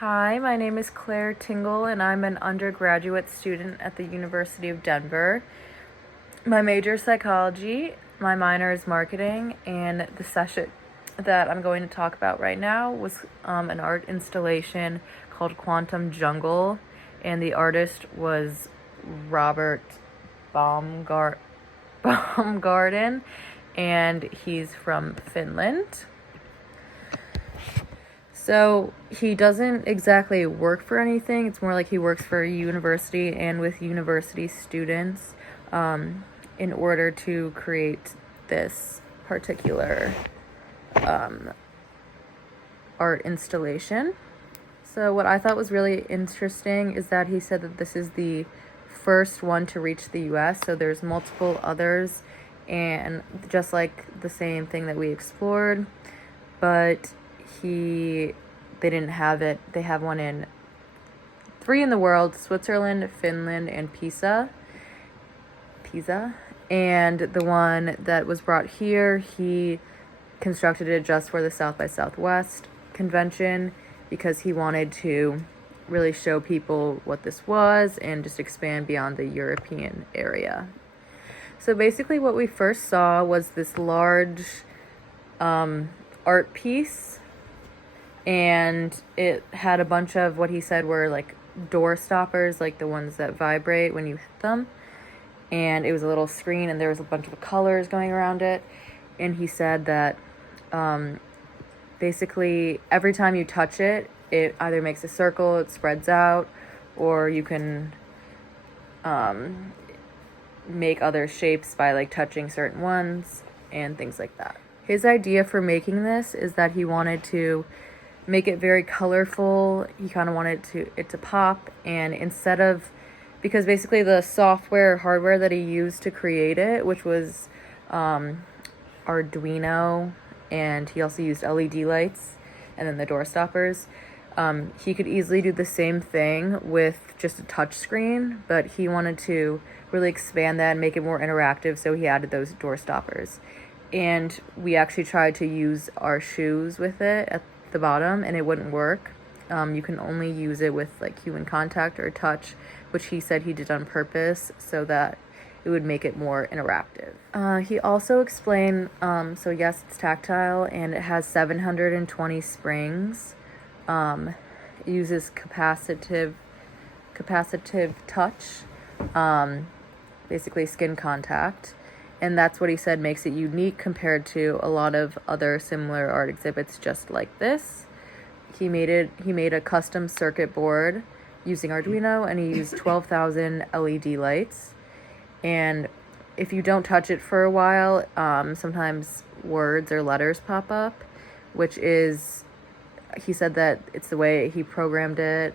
Hi, my name is Claire Tingle, and I'm an undergraduate student at the University of Denver. My major is psychology, my minor is marketing, and the session that I'm going to talk about right now was an art installation called Quantum Jungle, and the artist was Robert Baumgarten, and he's from Finland. So he doesn't exactly work for anything. It's more like he works for a university and with university students in order to create this particular art installation. So what I thought was really interesting is that he said that this is the first one to reach the US. So there's multiple others, and just like the same thing that we explored, but they didn't have it. They have one in 3 in the world: Switzerland, Finland, and Pisa. And the one that was brought here, he constructed it just for the South by Southwest convention because he wanted to really show people what this was and just expand beyond the European area. So basically what we first saw was this large art piece, and it had a bunch of what he said were like door stoppers, like the ones that vibrate when you hit them. And it was a little screen, and there was a bunch of colors going around it. And he said that basically every time you touch it, it either makes a circle, it spreads out, or you can make other shapes by like touching certain ones and things like that. His idea for making this is that he wanted to make it very colorful. He kind of wanted it to pop, and because basically the hardware that he used to create it, which was Arduino, and he also used LED lights and then the door stoppers. He could easily do the same thing with just a touch screen, but he wanted to really expand that and make it more interactive, so he added those door stoppers. And we actually tried to use our shoes with it at the bottom, and it wouldn't work. You can only use it with like human contact or touch, which he said he did on purpose so that it would make it more interactive. He also explained, so yes, it's tactile, and it has 720 springs. It uses capacitive touch, basically skin contact. And that's what he said makes it unique compared to a lot of other similar art exhibits just like this. He made a custom circuit board using Arduino, and he used 12,000 LED lights. And if you don't touch it for a while, sometimes words or letters pop up, which is, he said that it's the way he programmed it.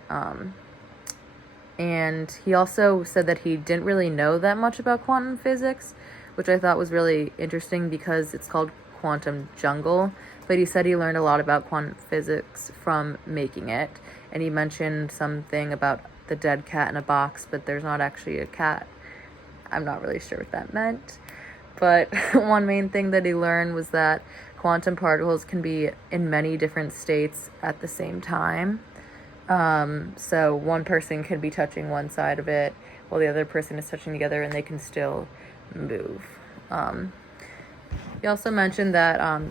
And he also said that he didn't really know that much about quantum physics, which I thought was really interesting because it's called Quantum Jungle. But he said he learned a lot about quantum physics from making it. And he mentioned something about the dead cat in a box, but there's not actually a cat. I'm not really sure what that meant. But one main thing that he learned was that quantum particles can be in many different states at the same time. So one person could be touching one side of it while the other person is touching the other, and they can still move. He also mentioned that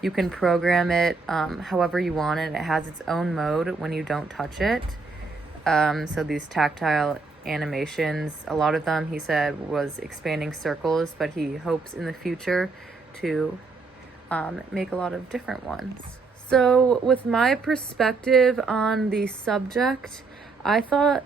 you can program it however you want, and it has its own mode when you don't touch it. So these tactile animations, a lot of them, he said, was expanding circles, but he hopes in the future to make a lot of different ones. So with my perspective on the subject, I thought,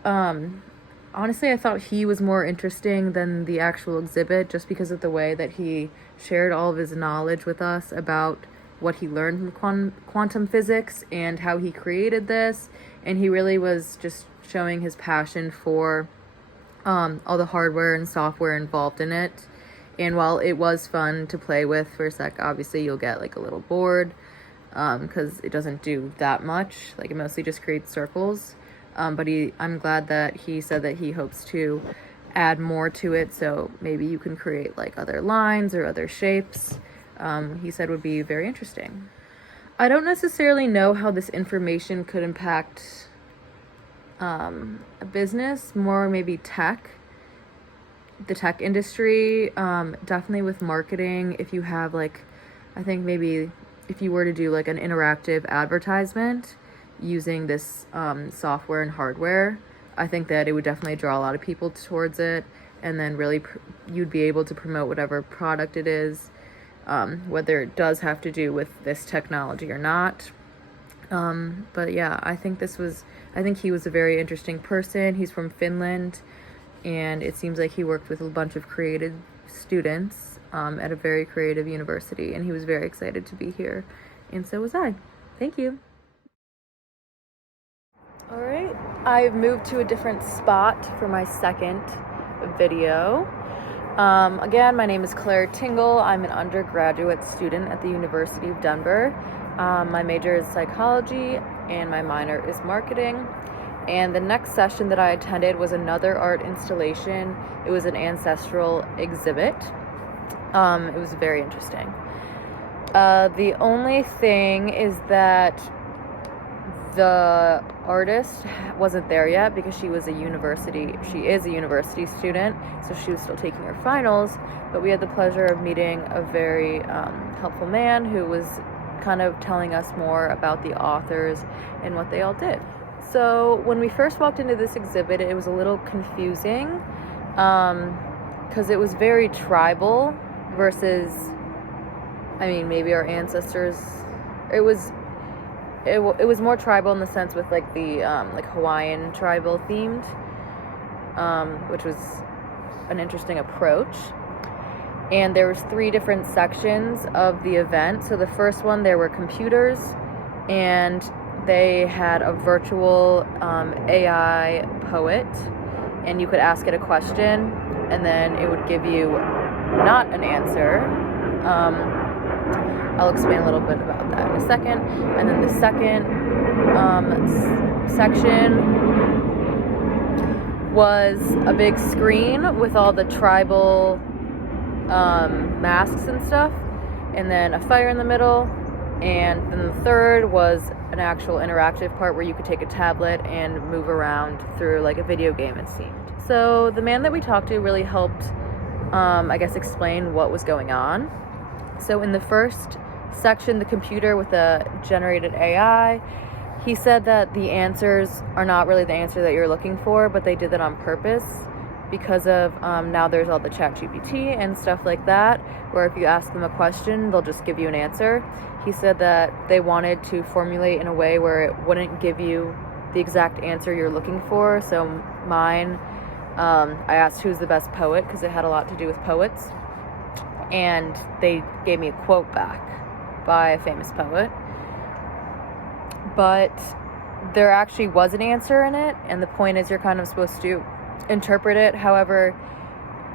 honestly, I thought he was more interesting than the actual exhibit, just because of the way that he shared all of his knowledge with us about what he learned from quantum physics and how he created this. And he really was just showing his passion for all the hardware and software involved in it. And while it was fun to play with for a sec, obviously you'll get like a little bored because it doesn't do that much. Like, it mostly just creates circles. But I'm glad that he said that he hopes to add more to it, so maybe you can create like other lines or other shapes. He said would be very interesting. I don't necessarily know how this information could impact a business, more maybe tech, the tech industry, definitely with marketing. If you have like, I think maybe if you were to do like an interactive advertisement using this software and hardware, I think that it would definitely draw a lot of people towards it, and then really you'd be able to promote whatever product it is, whether it does have to do with this technology or not. But yeah, I think he was a very interesting person. He's from Finland, and it seems like he worked with a bunch of creative students at a very creative university, and he was very excited to be here, and so was I. Thank you. All right, I've moved to a different spot for my second video. Again, my name is Claire Tingle. I'm an undergraduate student at the University of Denver. My major is psychology and my minor is marketing. And the next session that I attended was another art installation. It was an ancestral exhibit. It was very interesting. The only thing is that the artist wasn't there yet because she is a university student, so she was still taking her finals. But we had the pleasure of meeting a very helpful man who was kind of telling us more about the authors and what they all did. So when we first walked into this exhibit, it was a little confusing because it was very tribal versus, I mean, maybe our ancestors. It was more tribal in the sense with like the like Hawaiian tribal themed, which was an interesting approach. And there was 3 different sections of the event. So the first one, there were computers, and they had a virtual AI poet, and you could ask it a question, and then it would give you not an answer. I'll explain a little bit about that in a second. And then the second section was a big screen with all the tribal masks and stuff, and then a fire in the middle. And then the third was an actual interactive part where you could take a tablet and move around through like a video game, it seemed. So the man that we talked to really helped, I guess, explain what was going on. So in the first section, the computer with the generated AI, he said that the answers are not really the answer that you're looking for, but they did that on purpose because of now there's all the ChatGPT and stuff like that, where if you ask them a question, they'll just give you an answer. He said that they wanted to formulate in a way where it wouldn't give you the exact answer you're looking for. So mine, I asked who's the best poet because it had a lot to do with poets, and they gave me a quote back by a famous poet. But there actually was an answer in it, and the point is you're kind of supposed to interpret it however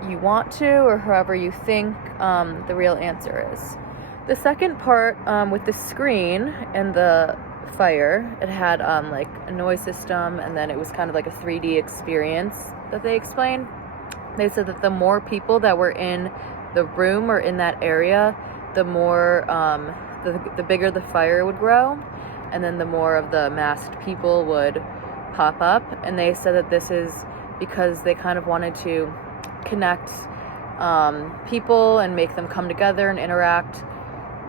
you want to, or however you think the real answer is. The second part, with the screen and the fire, it had like a noise system, and then it was kind of like a 3D experience that they explained. They said that the more people that were in the room or in that area, the more the bigger the fire would grow, and then the more of the masked people would pop up. And they said that this is because they kind of wanted to connect people and make them come together and interact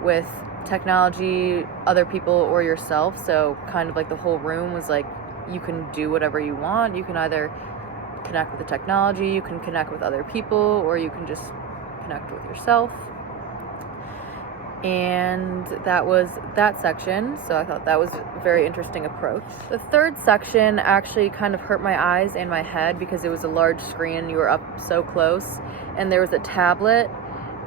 with technology, other people, or yourself. So kind of like the whole room was like, you can do whatever you want. You can either connect with the technology, you can connect with other people, or you can just connect with yourself. And that was that section, so I thought that was a very interesting approach. The third section actually kind of hurt my eyes and my head because it was a large screen, you were up so close, and there was a tablet,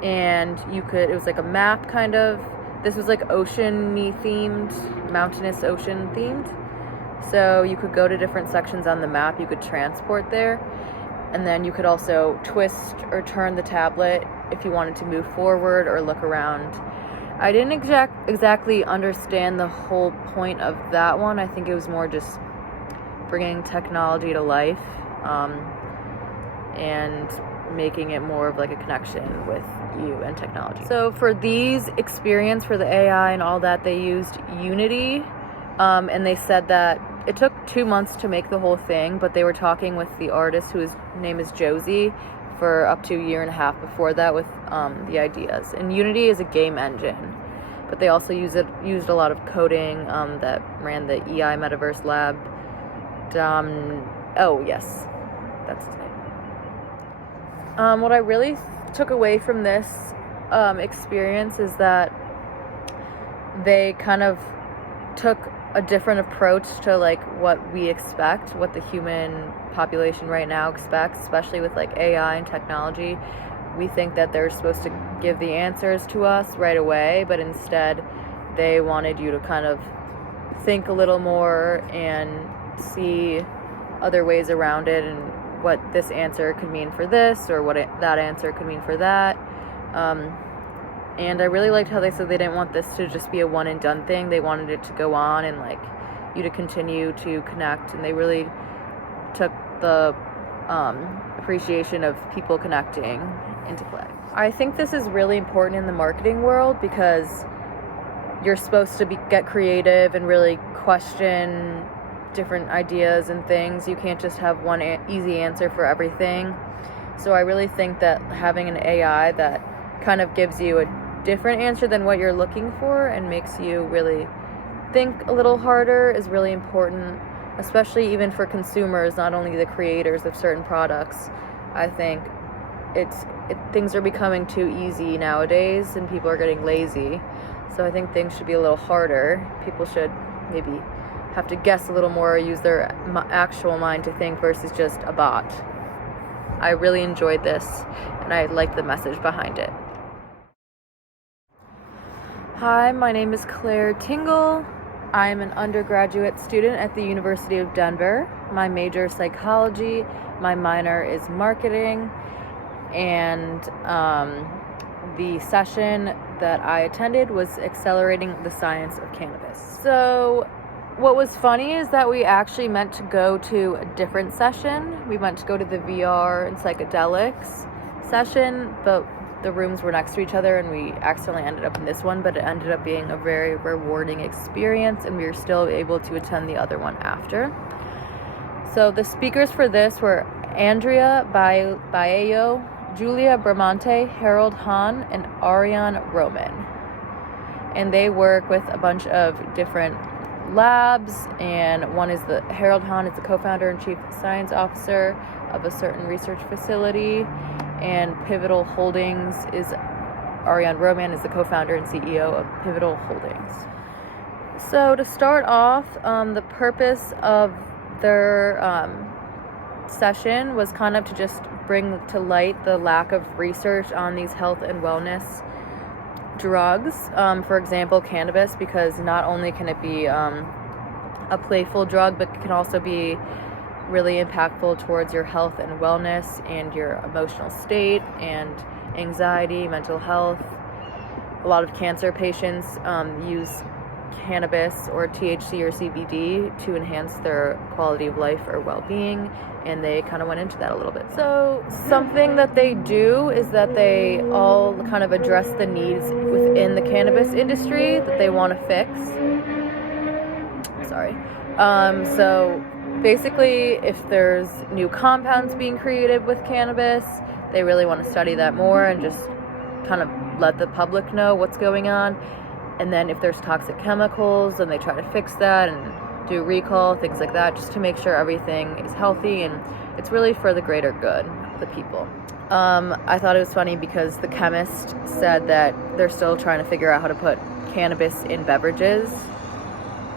and it was like a map kind of. This was like ocean-y themed, mountainous ocean themed. So you could go to different sections on the map, you could transport there, and then you could also twist or turn the tablet if you wanted to move forward or look around. I didn't exactly understand the whole point of that one. I think it was more just bringing technology to life, and making it more of like a connection with you and technology. So for these experience for the AI and all that, they used Unity, and they said that it took 2 months to make the whole thing, but they were talking with the artist whose name is Josie for up to a year and a half before that with the ideas. And Unity is a game engine, but they also used a lot of coding that ran the EI Metaverse Lab. Oh yes, that's his name. What I really took away from this experience is that they kind of took a different approach to like what we expect, what the human population right now expects, especially with like AI and technology. We think that they're supposed to give the answers to us right away, but instead they wanted you to kind of think a little more and see other ways around it and what this answer could mean for this or what that answer could mean for that. And I really liked how they said they didn't want this to just be a one and done thing. They wanted it to go on and like you to continue to connect, and they really took the appreciation of people connecting into play. I think this is really important in the marketing world because you're supposed to get creative and really question different ideas and things. You can't just have one easy answer for everything. So I really think that having an AI that kind of gives you a different answer than what you're looking for and makes you really think a little harder is really important, especially even for consumers, not only the creators of certain products. I think things are becoming too easy nowadays and people are getting lazy. So I think things should be a little harder. People should maybe have to guess a little more, use their actual mind to think versus just a bot. I really enjoyed this and I like the message behind it. Hi, my name is Claire Tingle. I'm an undergraduate student at the University of Denver. My major is psychology, my minor is marketing, and the session that I attended was Accelerating the Science of Cannabis. So what was funny is that we actually meant to go to a different session. We meant to go to the VR and psychedelics session, but the rooms were next to each other and we accidentally ended up in this one, but it ended up being a very rewarding experience and we were still able to attend the other one after. So the speakers for this were Andrea Baello, Julia Bramante, Harold Hahn, and Ariane Roman. And they work with a bunch of different labs, and one is Harold Hahn is the co-founder and chief science officer of a certain research facility, and Pivotal Holdings is Ariane Roman is the co-founder and CEO of Pivotal Holdings. So to start off, the purpose of their session was kind of to just bring to light the lack of research on these health and wellness drugs, for example cannabis, because not only can it be a playful drug, but it can also be really impactful towards your health and wellness and your emotional state and anxiety, mental health. A lot of cancer patients use cannabis or THC or CBD to enhance their quality of life or well-being, and they kind of went into that a little bit. So something that they do is that they all kind of address the needs within the cannabis industry that they want to fix. Sorry. So basically, if there's new compounds being created with cannabis, they really want to study that more and just kind of let the public know what's going on. And then if there's toxic chemicals, then they try to fix that and do recall, things like that, just to make sure everything is healthy and it's really for the greater good of the people. I thought it was funny because the chemist said that they're still trying to figure out how to put cannabis in beverages,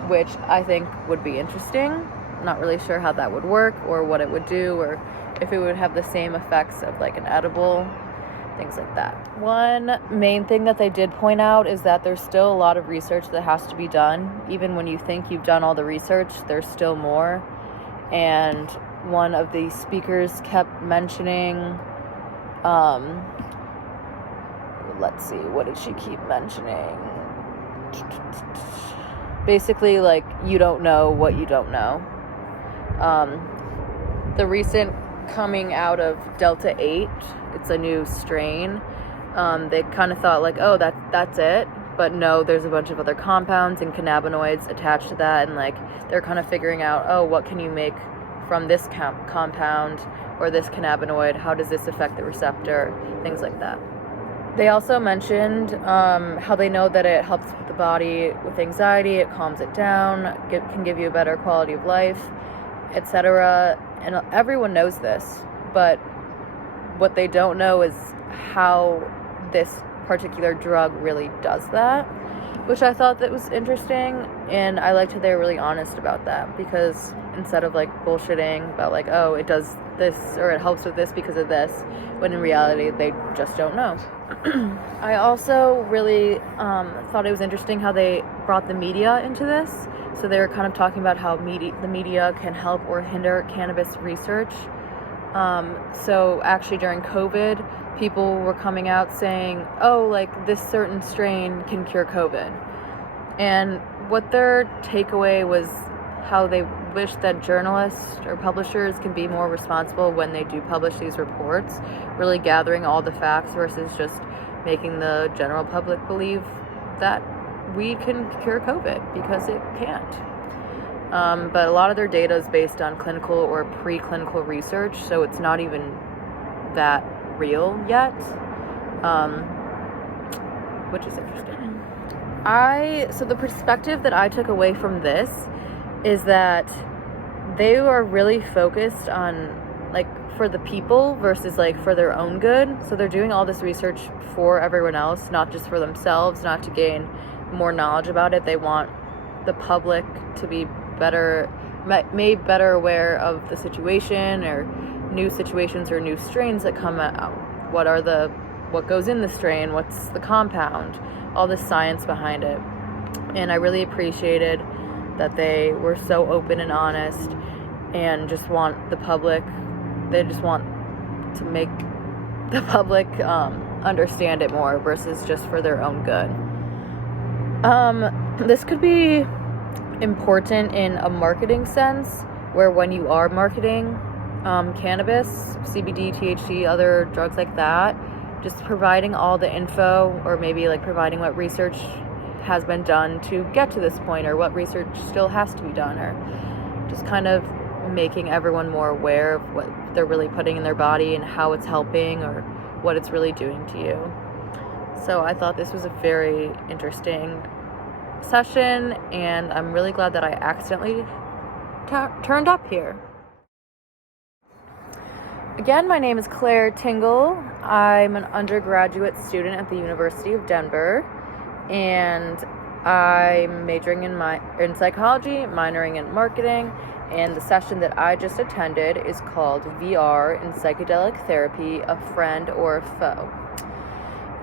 which I think would be interesting. Not really sure how that would work or what it would do or if it would have the same effects of like an edible, things like that. One main thing that they did point out is that there's still a lot of research that has to be done. Even when you think you've done all the research, there's still more. And one of the speakers kept mentioning, let's see, what did she keep mentioning? Basically, like, you don't know what you don't know. The recent coming out of Delta 8, it's a new strain. They kind of thought like, oh, that's it. but no, there's a bunch of other compounds and cannabinoids attached to that, and like they're kind of figuring out, oh, what can you make from this compound or this cannabinoid? How does this affect the receptor? Things like that. They also mentioned how they know that it helps the body with anxiety, it calms it down, can give you a better quality of life, etc. And everyone knows this, but what they don't know is how this particular drug really does that, which I thought that was interesting, and I liked how they were really honest about that, because instead of like bullshitting about like, oh, it does this or it helps with this because of this, when in reality they just don't know. I also really thought it was interesting how they brought the media into this. So they were kind of talking about how the media can help or hinder cannabis research. So actually during COVID, people were coming out saying, oh, like this certain strain can cure COVID. And what their takeaway was how they wish that journalists or publishers can be more responsible when they do publish these reports, really gathering all the facts versus just making the general public believe that weed can cure COVID, because it can't. But a lot of their data is based on clinical or preclinical research, so it's not even that real yet, which is interesting. So the perspective that I took away from this is that they are really focused on like for the people versus like for their own good. So they're doing all this research for everyone else, not just for themselves, not to gain more knowledge about it. They want the public to be made better aware of the situation or new situations or new strains that come out. What goes in the strain, what's the compound, all the science behind it. And I really appreciated that they were so open and honest and just want they just want to make the public understand it more versus just for their own good. This could be important in a marketing sense, where when you are marketing cannabis, CBD, THC, other drugs like that, just providing all the info, or maybe like providing what research has been done to get to this point, or what research still has to be done, or just kind of making everyone more aware of what they're really putting in their body and how it's helping or what it's really doing to you. So I thought this was a very interesting session, and I'm really glad that I accidentally turned up here. Again, my name is Claire Tingle. I'm an undergraduate student at the University of Denver, and I'm majoring in psychology, minoring in marketing, and the session that I just attended is called VR in Psychedelic Therapy, a Friend or a Foe.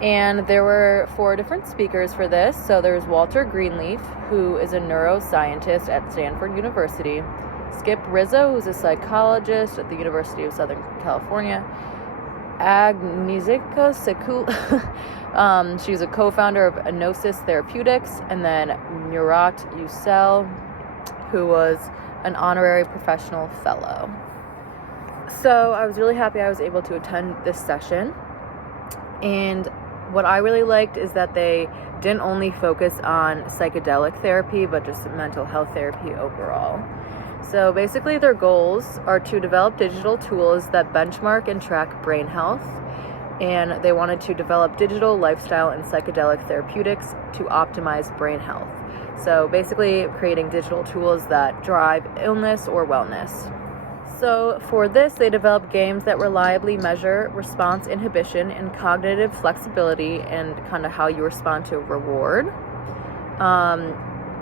And there were 4 different speakers for this. So there's Walter Greenleaf, who is a neuroscientist at Stanford University, Skip Rizzo, who's a psychologist at the University of Southern California, Agnieszka Sekul, she's a co-founder of Enosis Therapeutics, and then Murat Yücel, who was an honorary professional fellow. So I was really happy I was able to attend this session. And what I really liked is that they didn't only focus on psychedelic therapy, but just mental health therapy overall. So basically their goals are to develop digital tools that benchmark and track brain health, and they wanted to develop digital lifestyle and psychedelic therapeutics to optimize brain health. So basically creating digital tools that drive illness or wellness. So for this, they developed games that reliably measure response inhibition and cognitive flexibility and kind of how you respond to a reward.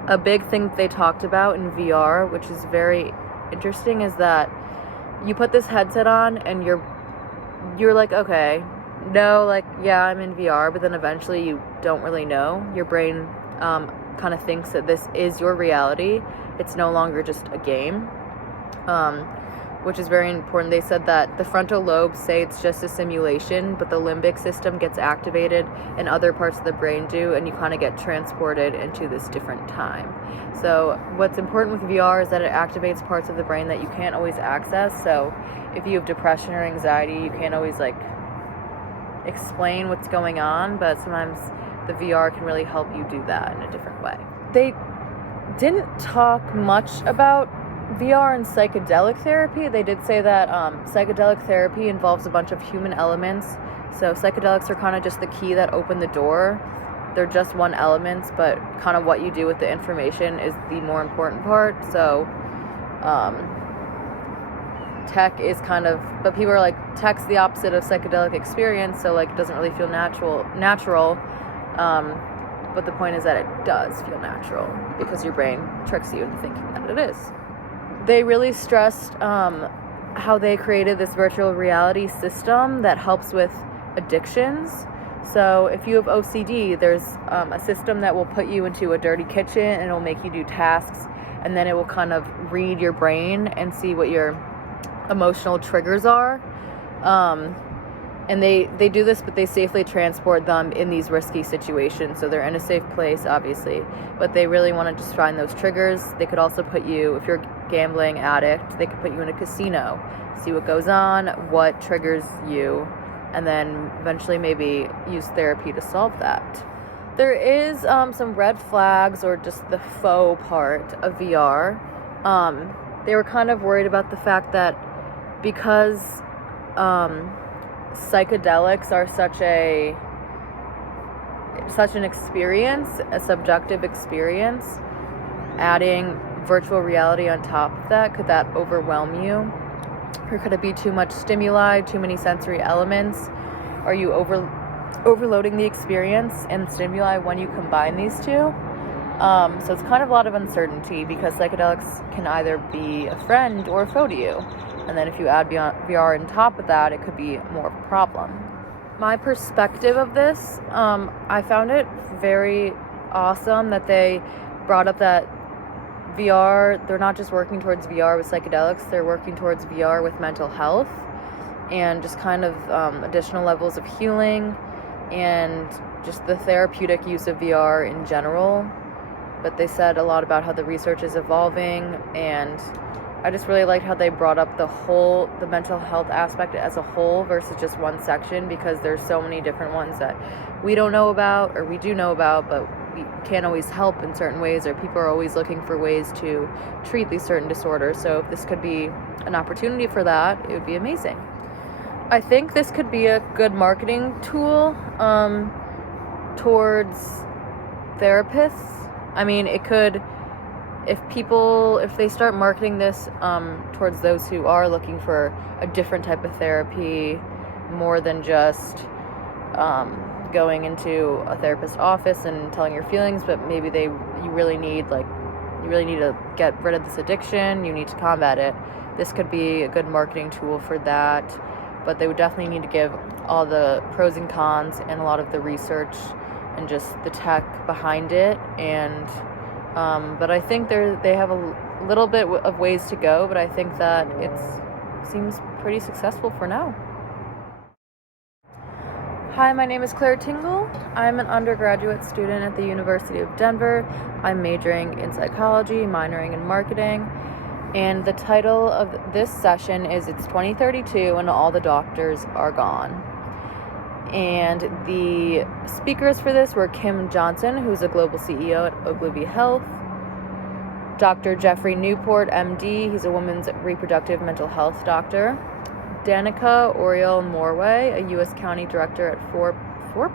A big thing they talked about in VR, which is very interesting, is that you put this headset on and you're like, okay, no, like, yeah, I'm in VR, but then eventually you don't really know. Your brain kind of thinks that this is your reality. It's no longer just a game. Which is very important. They said that the frontal lobes say it's just a simulation, but the limbic system gets activated and other parts of the brain do, and you kind of get transported into this different time. So what's important with VR is that it activates parts of the brain that you can't always access. So if you have depression or anxiety, you can't always like explain what's going on, but sometimes the VR can really help you do that in a different way. They didn't talk much about VR and psychedelic therapy. They did say that psychedelic therapy involves a bunch of human elements. So psychedelics are kind of just the key that open the door. They're just one element, but kind of what you do with the information is the more important part. So tech is kind of, but people are like, tech's the opposite of psychedelic experience, so like it doesn't really feel natural. But the point is that it does feel natural because your brain tricks you into thinking that it is. They really stressed how they created this virtual reality system that helps with addictions. So if you have OCD, there's a system that will put you into a dirty kitchen and it'll make you do tasks, and then it will kind of read your brain and see what your emotional triggers are. And they do this, but they safely transport them in these risky situations. So they're in a safe place, obviously, but they really want to just find those triggers. They could also put you, if you're a gambling addict, they could put you in a casino, see what goes on, what triggers you, and then eventually maybe use therapy to solve that. There is some red flags, or just the faux part of VR. They were kind of worried about the fact that because psychedelics are such an experience, a subjective experience, adding virtual reality on top of that, could that overwhelm you? Or could it be too much stimuli, too many sensory elements? Are you overloading the experience and stimuli when you combine these two? So it's kind of a lot of uncertainty, because psychedelics can either be a friend or a foe to you. And then if you add VR on top of that, it could be more of a problem. My perspective of this, I found it very awesome that they brought up that VR, they're not just working towards VR with psychedelics, they're working towards VR with mental health and just kind of additional levels of healing and just the therapeutic use of VR in general. But they said a lot about how the research is evolving, and I just really liked how they brought up the mental health aspect as a whole versus just one section, because there's so many different ones that we don't know about, or we do know about, but we can't always help in certain ways, or people are always looking for ways to treat these certain disorders. So if this could be an opportunity for that, it would be amazing. I think this could be a good marketing tool towards therapists. I mean, it could, if they start marketing this towards those who are looking for a different type of therapy, more than just going into a therapist's office and telling your feelings, but maybe you really need to get rid of this addiction, you need to combat it. This could be a good marketing tool for that, but they would definitely need to give all the pros and cons and a lot of the research and just the tech behind it. And but I think they have a little bit of ways to go, but I think that it seems pretty successful for now. Hi, my name is Claire Tingle. I'm an undergraduate student at the University of Denver. I'm majoring in psychology, minoring in marketing, and the title of this session is It's 2032 and All the Doctors Are Gone. And the speakers for this were Kim Johnson, who's a global CEO at Ogilvy Health, Dr. Jeffrey Newport, MD, he's a women's reproductive mental health doctor, Danica Oriel Morway, a U.S. County Director at Four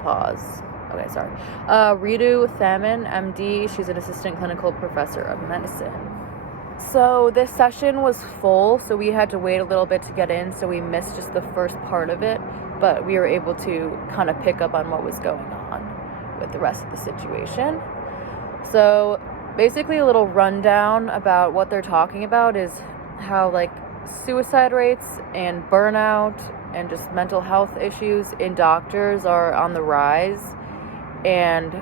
Paws. Ritu Thaman, MD, she's an assistant clinical professor of medicine. So this session was full, so we had to wait a little bit to get in, so we missed just the first part of it, but we were able to kind of pick up on what was going on with the rest of the situation. So basically a little rundown about what they're talking about is how suicide rates and burnout and just mental health issues in doctors are on the rise, and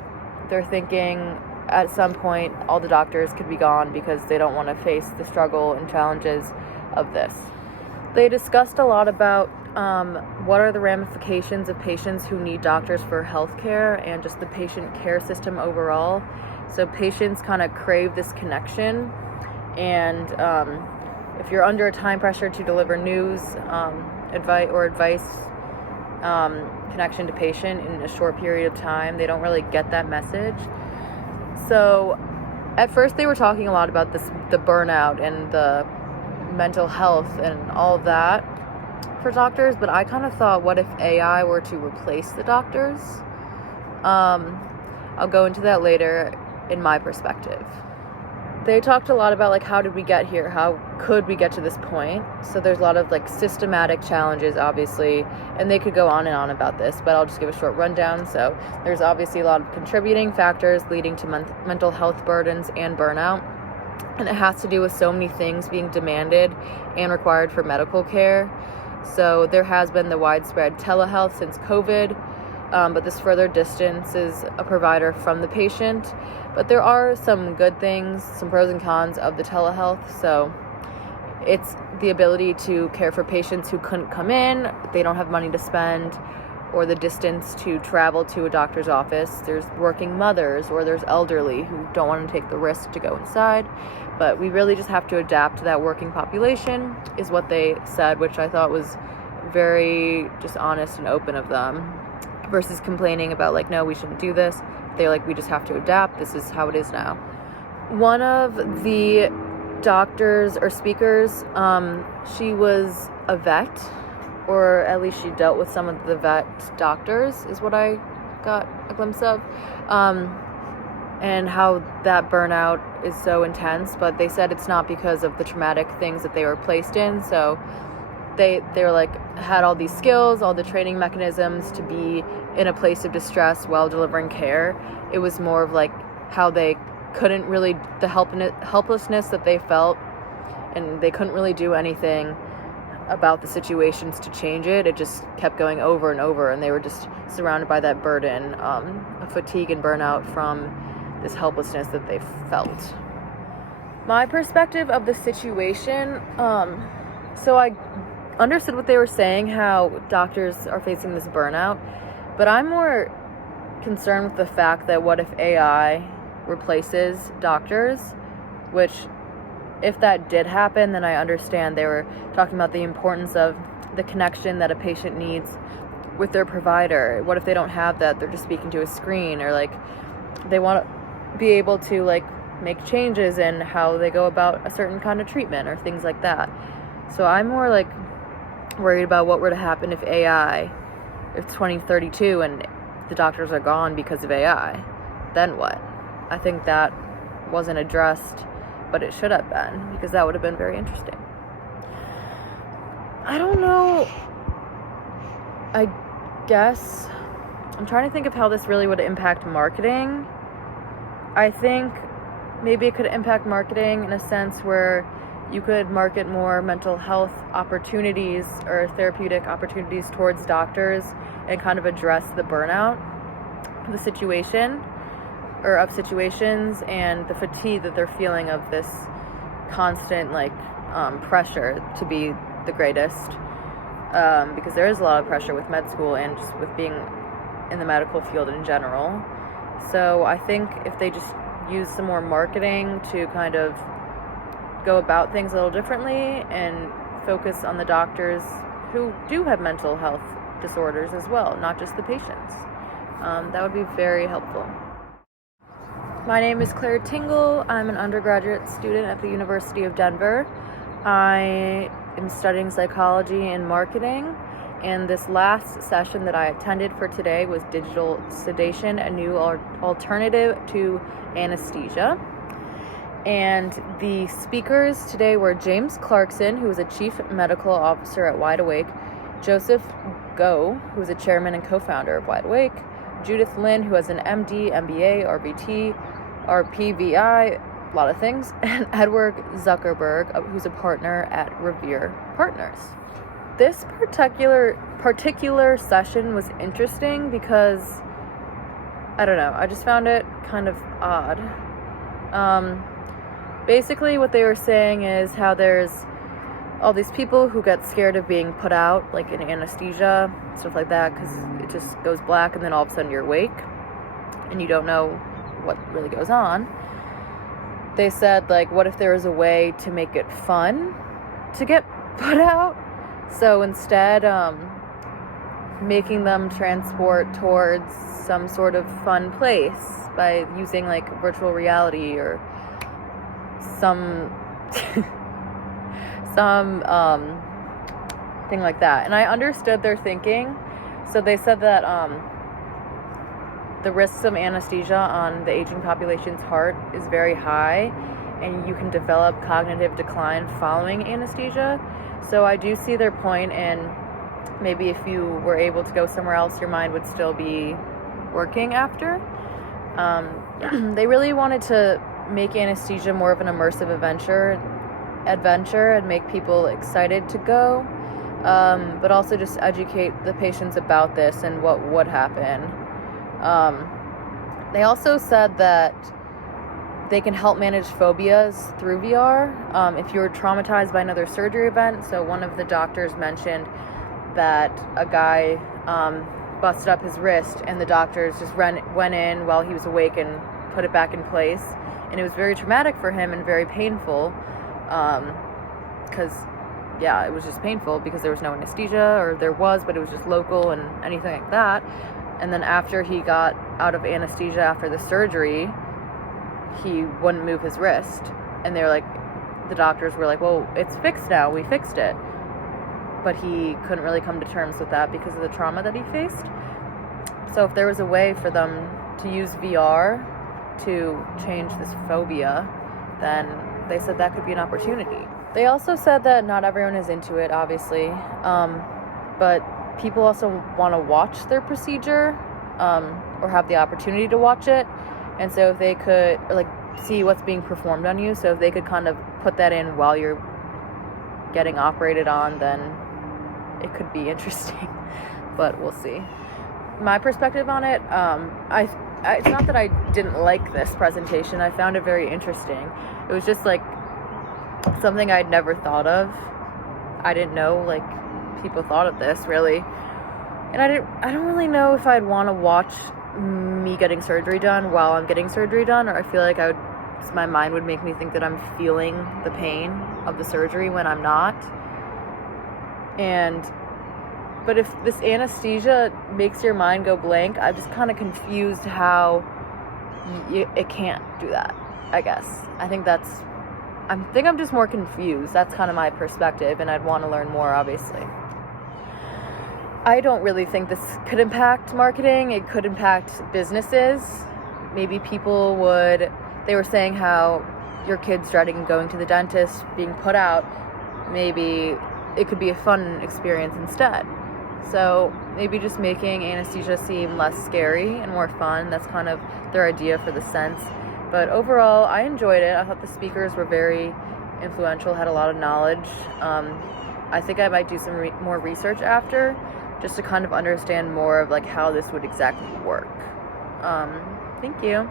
they're thinking at some point all the doctors could be gone because they don't want to face the struggle and challenges of this. They discussed a lot about what are the ramifications of patients who need doctors for healthcare and just the patient care system overall. So patients kind of crave this connection, and if you're under a time pressure to deliver news, advice, connection to patient in a short period of time. They don't really get that message. So at first they were talking a lot about the burnout and the mental health and all of that for doctors, but I kind of thought, what if AI were to replace the doctors? I'll go into that later in my perspective. They talked a lot about, like, how did we get here? How could we get to this point? So there's a lot of, like, systematic challenges, obviously, and they could go on and on about this, but I'll just give a short rundown. So there's obviously a lot of contributing factors leading to mental health burdens and burnout, and it has to do with so many things being demanded and required for medical care. So there has been the widespread telehealth since COVID, but this further distances a provider from the patient. But there are some good things, some pros and cons of the telehealth. So it's the ability to care for patients who couldn't come in, they don't have money to spend, or the distance to travel to a doctor's office. There's working mothers, or there's elderly who don't want to take the risk to go inside. But we really just have to adapt to that working population, is what they said, which I thought was very just honest and open of them, versus complaining about, like, no, we shouldn't do this. They're like, we just have to adapt. This is how it is now. One of the doctors or speakers, she was a vet, or at least she dealt with some of the vet doctors, is what I got a glimpse of, and how that burnout is so intense. But they said it's not because of the traumatic things that they were placed in. So they were like, had all these skills, all the training mechanisms to be in a place of distress while delivering care. It was more of like how they couldn't really, the helplessness that they felt, and they couldn't really do anything about the situations to change it. It just kept going over and over, and they were just surrounded by that burden of fatigue and burnout from this helplessness that they felt. My perspective of the situation, so I understood what they were saying, how doctors are facing this burnout, but I'm more concerned with the fact that what if AI replaces doctors, which, if that did happen, then I understand. They were talking about the importance of the connection that a patient needs with their provider. What if they don't have that? They're just speaking to a screen, or like they want to be able to like make changes in how they go about a certain kind of treatment or things like that. So I'm more like worried about what were to happen if 2032 and the doctors are gone because of AI. Then what? I think that wasn't addressed, but it should have been, because that would have been very interesting. I don't know. I guess I'm trying to think of how this really would impact marketing. I think maybe it could impact marketing in a sense where you could market more mental health opportunities or therapeutic opportunities towards doctors and kind of address the burnout of the situation, or of situations, and the fatigue that they're feeling of this constant pressure to be the greatest, because there is a lot of pressure with med school and just with being in the medical field in general. So I think if they just use some more marketing to kind of go about things a little differently and focus on the doctors who do have mental health disorders as well, not just the patients, that would be very helpful. My name is Claire Tingle. I'm an undergraduate student at the University of Denver. I am studying psychology and marketing, and this last session that I attended for today was Digital Sedation, a new alternative to anesthesia. And the speakers today were James Clarkson, who is a chief medical officer at Wide Awake, Joseph Go, who is a chairman and co-founder of Wide Awake, Judith Lin, who has an MD, MBA, RBT, RPVI, a lot of things, and Edward Zuckerberg, who's a partner at Revere Partners. This particular session was interesting because, I don't know, I just found it kind of odd. Basically what they were saying is how there's all these people who get scared of being put out, like in anesthesia, stuff like that, because it just goes black and then all of a sudden you're awake and you don't know what really goes on. They said, like, what if there was a way to make it fun to get put out? So instead, making them transport towards some sort of fun place by using like virtual reality or some some thing like that. And I understood their thinking. So they said that the risks of anesthesia on the aging population's heart is very high, and you can develop cognitive decline following anesthesia. So I do see their point, and maybe if you were able to go somewhere else, your mind would still be working after. They really wanted to make anesthesia more of an immersive adventure and make people excited to go, but also just educate the patients about this and what would happen. They also said that they can help manage phobias through VR. If you're traumatized by another surgery event, so one of the doctors mentioned that a guy busted up his wrist, and the doctors just went in while he was awake and put it back in place. And it was very traumatic for him and very painful, because, yeah, it was just painful because there was no anesthesia, or there was, but it was just local and anything like that. And then after he got out of anesthesia after the surgery, he wouldn't move his wrist. And they were like, the doctors were like, well, it's fixed now, we fixed it. But he couldn't really come to terms with that because of the trauma that he faced. So if there was a way for them to use VR to change this phobia, then they said that could be an opportunity. They also said that not everyone is into it, obviously, but people also want to watch their procedure, or have the opportunity to watch it. And so if they could, like, see what's being performed on you, so if they could kind of put that in while you're getting operated on, then it could be interesting. But we'll see. My perspective on it, it's not that I didn't like this presentation. I found it very interesting. It was just like something I'd never thought of. I didn't know like people thought of this really, and I don't really know if I'd want to watch me getting surgery done while I'm getting surgery done, or I feel like my mind would make me think that I'm feeling the pain of the surgery when I'm not. But if this anesthesia makes your mind go blank, I'm just kind of confused how it can't do that, I guess. I think I'm just more confused. That's kind of my perspective, and I'd want to learn more, obviously. I don't really think this could impact marketing. It could impact businesses. Maybe they were saying how your kid's dreading going to the dentist, being put out. Maybe it could be a fun experience instead. So maybe just making anesthesia seem less scary and more fun. That's kind of their idea for the sense. But overall, I enjoyed it. I thought the speakers were very influential, had a lot of knowledge. I think I might do some more research after, just to kind of understand more of like how this would exactly work. Thank you.